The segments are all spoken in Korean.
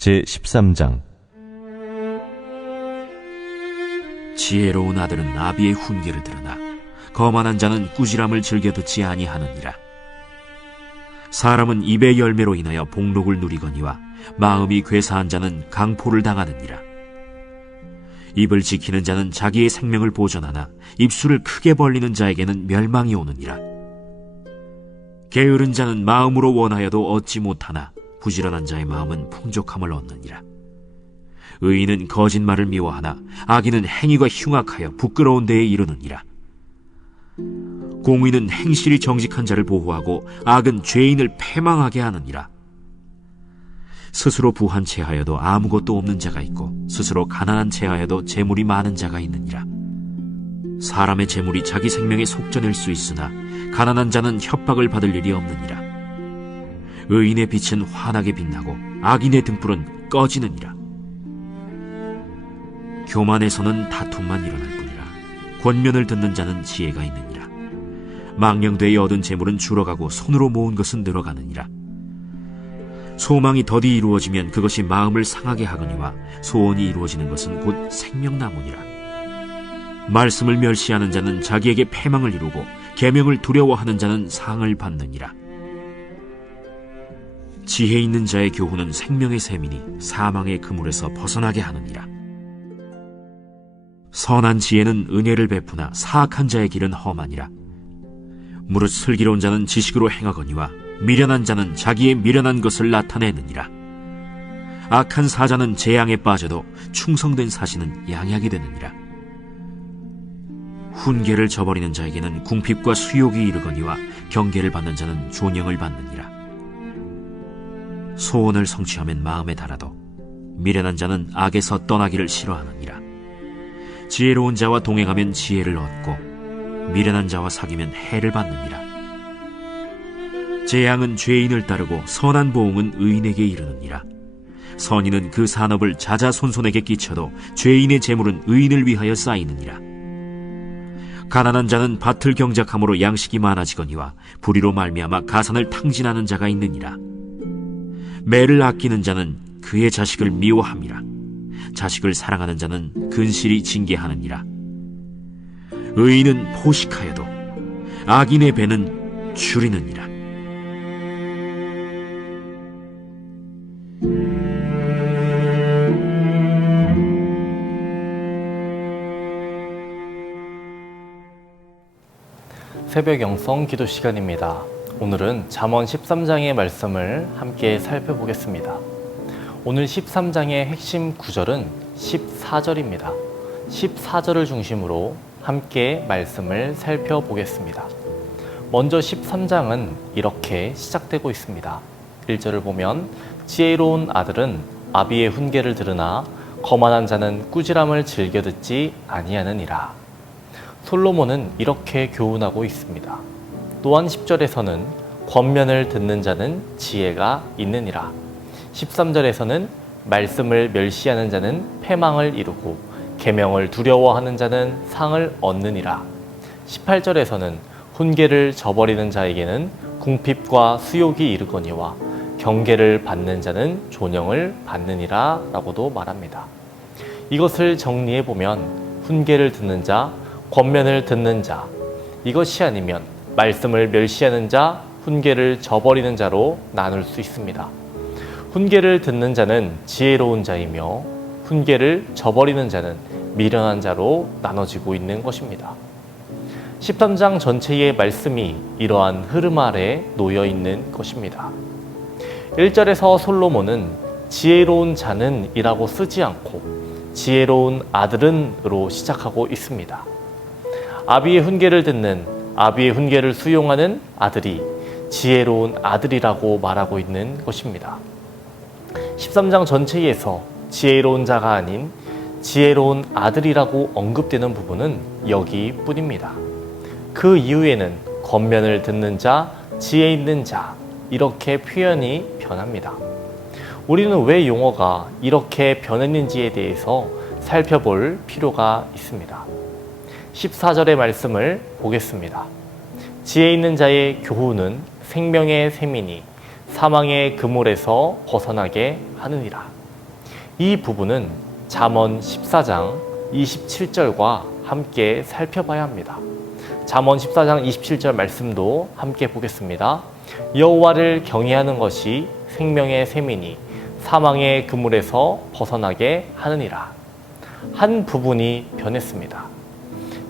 제13장. 지혜로운 아들은 아비의 훈계를 들으나 거만한 자는 꾸지람을 즐겨 듣지 아니하느니라. 사람은 입의 열매로 인하여 복록을 누리거니와 마음이 괴사한 자는 강포를 당하느니라. 입을 지키는 자는 자기의 생명을 보존하나 입술을 크게 벌리는 자에게는 멸망이 오느니라. 게으른 자는 마음으로 원하여도 얻지 못하나 부지런한 자의 마음은 풍족함을 얻느니라. 의인은 거짓말을 미워하나 악인은 행위가 흉악하여 부끄러운 데에 이르느니라. 공의는 행실이 정직한 자를 보호하고 악은 죄인을 패망하게 하느니라. 스스로 부한 체하여도 아무것도 없는 자가 있고 스스로 가난한 체하여도 재물이 많은 자가 있느니라. 사람의 재물이 자기 생명에 속전일 수 있으나 가난한 자는 협박을 받을 일이 없느니라. 의인의 빛은 환하게 빛나고 악인의 등불은 꺼지느니라. 교만에서는 다툼만 일어날 뿐이라. 권면을 듣는 자는 지혜가 있느니라. 망령되이 얻은 재물은 줄어가고 손으로 모은 것은 늘어가느니라. 소망이 더디 이루어지면 그것이 마음을 상하게 하거니와 소원이 이루어지는 것은 곧 생명나무니라. 말씀을 멸시하는 자는 자기에게 패망을 이루고 계명을 두려워하는 자는 상을 받느니라. 지혜 있는 자의 교훈은 생명의 샘이니 사망의 그물에서 벗어나게 하느니라. 선한 지혜는 은혜를 베푸나 사악한 자의 길은 험하니라. 무릇 슬기로운 자는 지식으로 행하거니와 미련한 자는 자기의 미련한 것을 나타내느니라. 악한 사자는 재앙에 빠져도 충성된 사신은 양약이 되느니라. 훈계를 저버리는 자에게는 궁핍과 수욕이 이르거니와 경계를 받는 자는 존영을 받느니라. 소원을 성취하면 마음에 달아도 미련한 자는 악에서 떠나기를 싫어하느니라. 지혜로운 자와 동행하면 지혜를 얻고 미련한 자와 사귀면 해를 받느니라. 재앙은 죄인을 따르고 선한 보응은 의인에게 이르느니라. 선인은 그 산업을 자자손손에게 끼쳐도 죄인의 재물은 의인을 위하여 쌓이느니라. 가난한 자는 밭을 경작함으로 양식이 많아지거니와 불의로 말미암아 가산을 탕진하는 자가 있느니라. 매를 아끼는 자는 그의 자식을 미워함이라. 자식을 사랑하는 자는 근실이 징계하느니라. 의인은 포식하여도 악인의 배는 줄이느니라. 새벽 영성 기도 시간입니다. 오늘은 잠언 13장의 말씀을 함께 살펴보겠습니다. 오늘 13장의 핵심 구절은 14절입니다. 14절을 중심으로 함께 말씀을 살펴보겠습니다. 먼저 13장은 이렇게 시작되고 있습니다. 1절을 보면 지혜로운 아들은 아비의 훈계를 들으나 거만한 자는 꾸지람을 즐겨 듣지 아니하느니라. 솔로몬은 이렇게 교훈하고 있습니다. 또한 10절에서는 권면을 듣는 자는 지혜가 있느니라. 13절에서는 말씀을 멸시하는 자는 패망을 이루고 계명을 두려워하는 자는 상을 얻느니라. 18절에서는 훈계를 저버리는 자에게는 궁핍과 수욕이 이르거니와 경계를 받는 자는 존영을 받느니라 라고도 말합니다. 이것을 정리해보면 훈계를 듣는 자, 권면을 듣는 자, 이것이 아니면 말씀을 멸시하는 자, 훈계를 저버리는 자로 나눌 수 있습니다. 훈계를 듣는 자는 지혜로운 자이며 훈계를 저버리는 자는 미련한 자로 나눠지고 있는 것입니다. 13장 전체의 말씀이 이러한 흐름 아래 놓여 있는 것입니다. 1절에서 솔로몬은 지혜로운 자는 이라고 쓰지 않고 지혜로운 아들은으로 시작하고 있습니다. 아비의 훈계를 듣는, 아비의 훈계를 수용하는 아들이 지혜로운 아들이라고 말하고 있는 것입니다. 13장 전체에서 지혜로운 자가 아닌 지혜로운 아들이라고 언급되는 부분은 여기뿐입니다. 그 이후에는 권면을 듣는 자, 지혜 있는 자 이렇게 표현이 변합니다. 우리는 왜 용어가 이렇게 변했는지에 대해서 살펴볼 필요가 있습니다. 14절의 말씀을 보겠습니다. 지혜 있는 자의 교훈은 생명의 샘이니 사망의 그물에서 벗어나게 하느니라. 이 부분은 잠언 14장 27절과 함께 살펴봐야 합니다. 잠언 14장 27절 말씀도 함께 보겠습니다. 여호와를 경외하는 것이 생명의 셈이니 사망의 그물에서 벗어나게 하느니라. 한 부분이 변했습니다.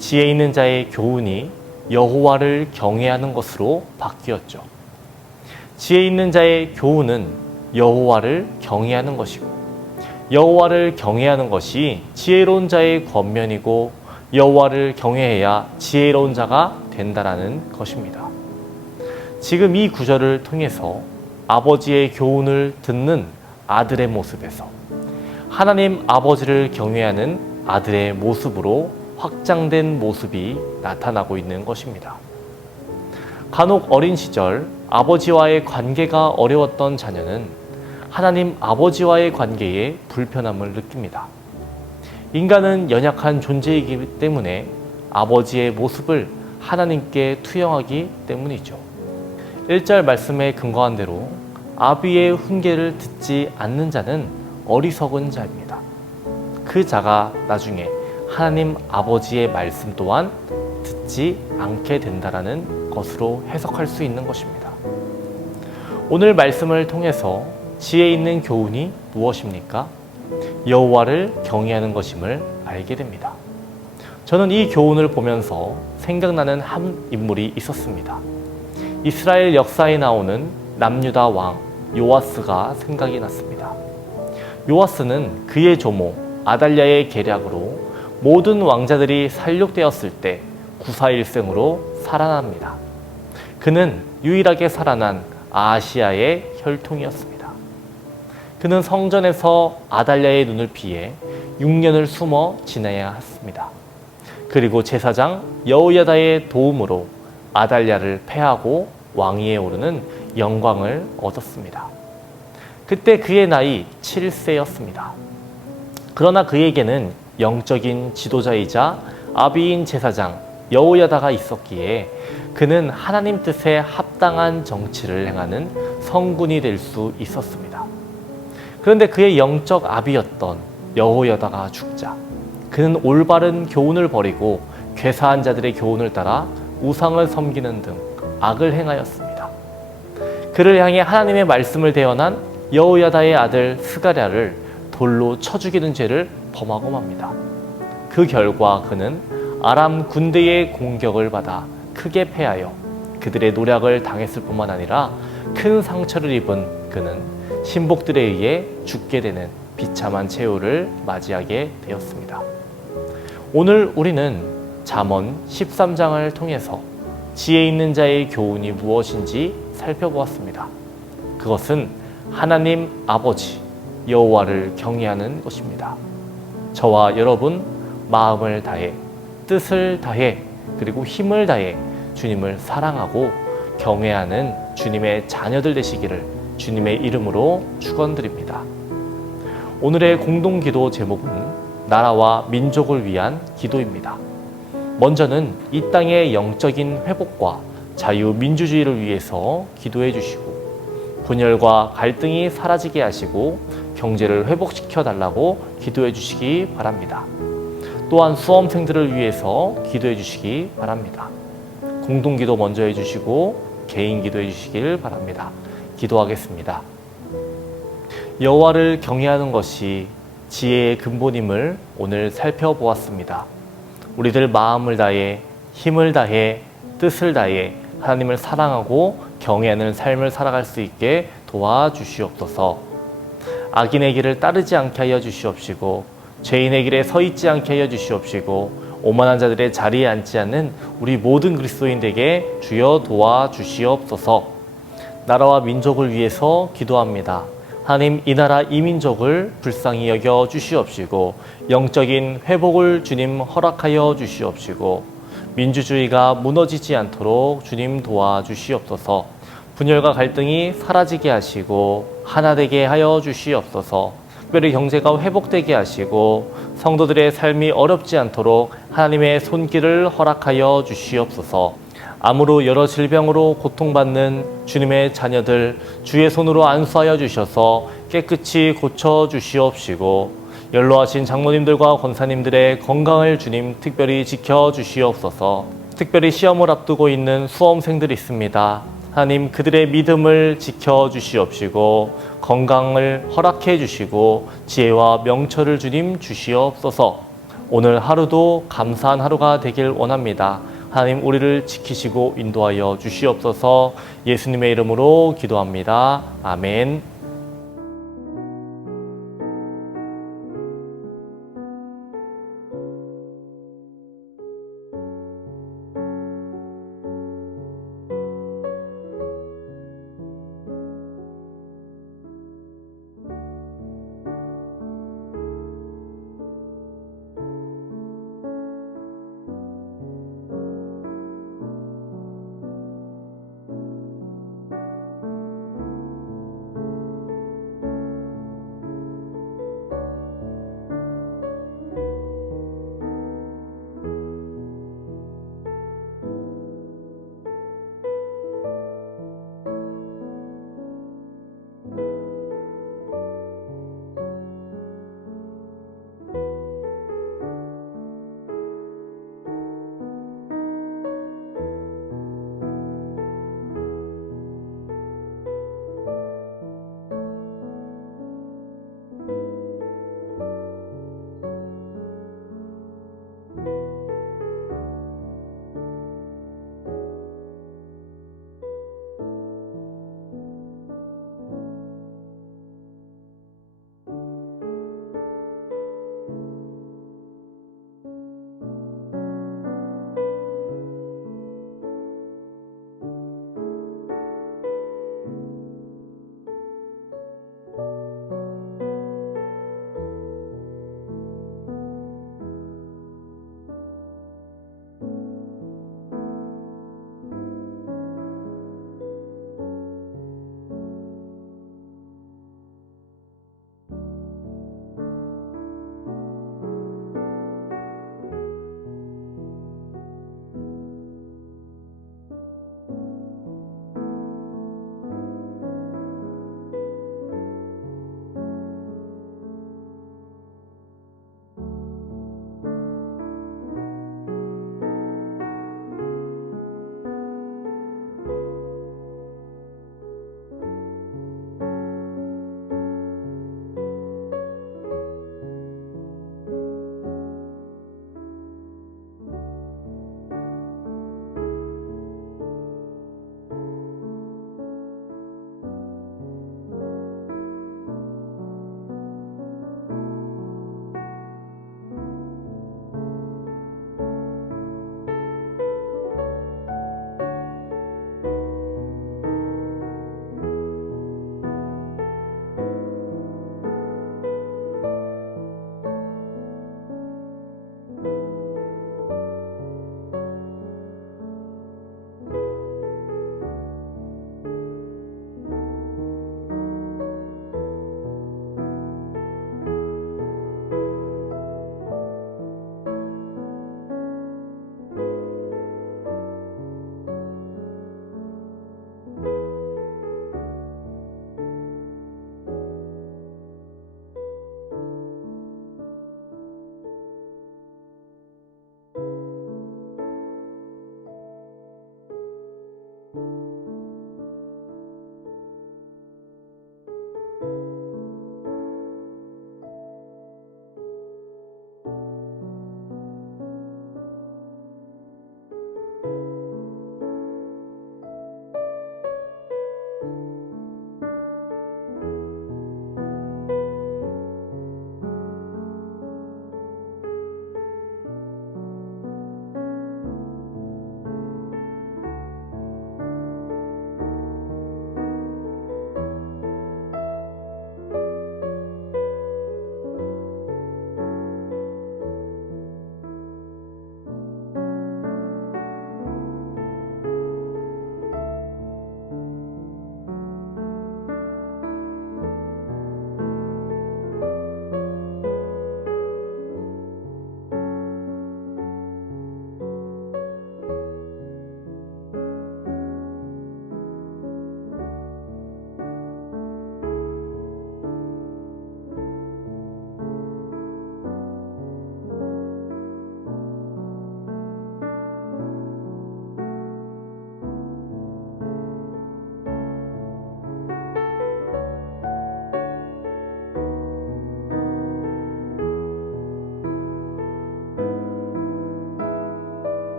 지혜 있는 자의 교훈이 여호와를 경외하는 것으로 바뀌었죠. 지혜 있는 자의 교훈은 여호와를 경외하는 것이고, 여호와를 경외하는 것이 지혜로운 자의 권면이고, 여호와를 경외해야 지혜로운 자가 된다라는 것입니다. 지금 이 구절을 통해서 아버지의 교훈을 듣는 아들의 모습에서 하나님 아버지를 경외하는 아들의 모습으로 확장된 모습이 나타나고 있는 것입니다. 간혹 어린 시절 아버지와의 관계가 어려웠던 자녀는 하나님 아버지와의 관계에 불편함을 느낍니다. 인간은 연약한 존재이기 때문에 아버지의 모습을 하나님께 투영하기 때문이죠. 1절 말씀에 근거한 대로 아비의 훈계를 듣지 않는 자는 어리석은 자입니다. 그 자가 나중에 하나님 아버지의 말씀 또한 듣지 않게 된다라는 것으로 해석할 수 있는 것입니다. 오늘 말씀을 통해서 지혜 있는 교훈이 무엇입니까? 여호와를 경외하는 것임을 알게 됩니다. 저는 이 교훈을 보면서 생각나는 한 인물이 있었습니다. 이스라엘 역사에 나오는 남유다 왕 요아스가 생각이 났습니다. 요아스는 그의 조모 아달랴의 계략으로 모든 왕자들이 살육되었을 때 구사일생으로 살아납니다. 그는 유일하게 살아난 아하시아의 혈통이었습니다. 그는 성전에서 아달랴의 눈을 피해 6년을 숨어 지내야 했습니다. 그리고 제사장 여호야다의 도움으로 아달랴를 패하고 왕위에 오르는 영광을 얻었습니다. 그때 그의 나이 7세였습니다. 그러나 그에게는 영적인 지도자이자 아비인 제사장 여호야다가 있었기에 그는 하나님 뜻에 합당한 정치를 행하는 성군이 될 수 있었습니다. 그런데 그의 영적 아비였던 여호야다가 죽자 그는 올바른 교훈을 버리고 괴사한 자들의 교훈을 따라 우상을 섬기는 등 악을 행하였습니다. 그를 향해 하나님의 말씀을 대언한 여호야다의 아들 스가랴를 돌로 쳐 죽이는 죄를 범하고 맙니다. 그 결과 그는 아람 군대의 공격을 받아 크게 패하여 그들의 노략을 당했을 뿐만 아니라 큰 상처를 입은 그는 신복들에 의해 죽게 되는 비참한 최후를 맞이하게 되었습니다. 오늘 우리는 잠언 13장을 통해서 지혜 있는 자의 교훈이 무엇인지 살펴보았습니다. 그것은 하나님 아버지 여호와를 경외하는 것입니다. 저와 여러분 마음을 다해 뜻을 다해 그리고 힘을 다해 주님을 사랑하고 경외하는 주님의 자녀들 되시기를 주님의 이름으로 축원드립니다. 오늘의 공동기도 제목은 나라와 민족을 위한 기도입니다. 먼저는 이 땅의 영적인 회복과 자유민주주의를 위해서 기도해 주시고 분열과 갈등이 사라지게 하시고 경제를 회복시켜 달라고 기도해 주시기 바랍니다. 또한 수험생들을 위해서 기도해 주시기 바랍니다. 공동기도 먼저 해주시고 개인 기도해 주시길 바랍니다. 기도하겠습니다. 여호와를 경외하는 것이 지혜의 근본임을 오늘 살펴보았습니다. 우리들 마음을 다해 힘을 다해 뜻을 다해 하나님을 사랑하고 경외하는 삶을 살아갈 수 있게 도와주시옵소서. 악인의 길을 따르지 않게 하여 주시옵시고 죄인의 길에 서 있지 않게 하여 주시옵시고 오만한 자들의 자리에 앉지 않는 우리 모든 그리스도인에게 주여 도와주시옵소서. 나라와 민족을 위해서 기도합니다. 하나님 이 나라 이 민족을 불쌍히 여겨 주시옵시고 영적인 회복을 주님 허락하여 주시옵시고 민주주의가 무너지지 않도록 주님 도와주시옵소서. 분열과 갈등이 사라지게 하시고 하나 되게 하여 주시옵소서. 특별히 경제가 회복되게 하시고 성도들의 삶이 어렵지 않도록 하나님의 손길을 허락하여 주시옵소서. 암으로 여러 질병으로 고통받는 주님의 자녀들 주의 손으로 안수하여 주셔서 깨끗이 고쳐 주시옵시고, 연로하신 장로님들과 권사님들의 건강을 주님 특별히 지켜 주시옵소서. 특별히 시험을 앞두고 있는 수험생들이 있습니다. 하나님, 그들의 믿음을 지켜 주시옵시고 건강을 허락해 주시고 지혜와 명철을 주님 주시옵소서. 오늘 하루도 감사한 하루가 되길 원합니다. 하나님, 우리를 지키시고 인도하여 주시옵소서. 예수님의 이름으로 기도합니다. 아멘.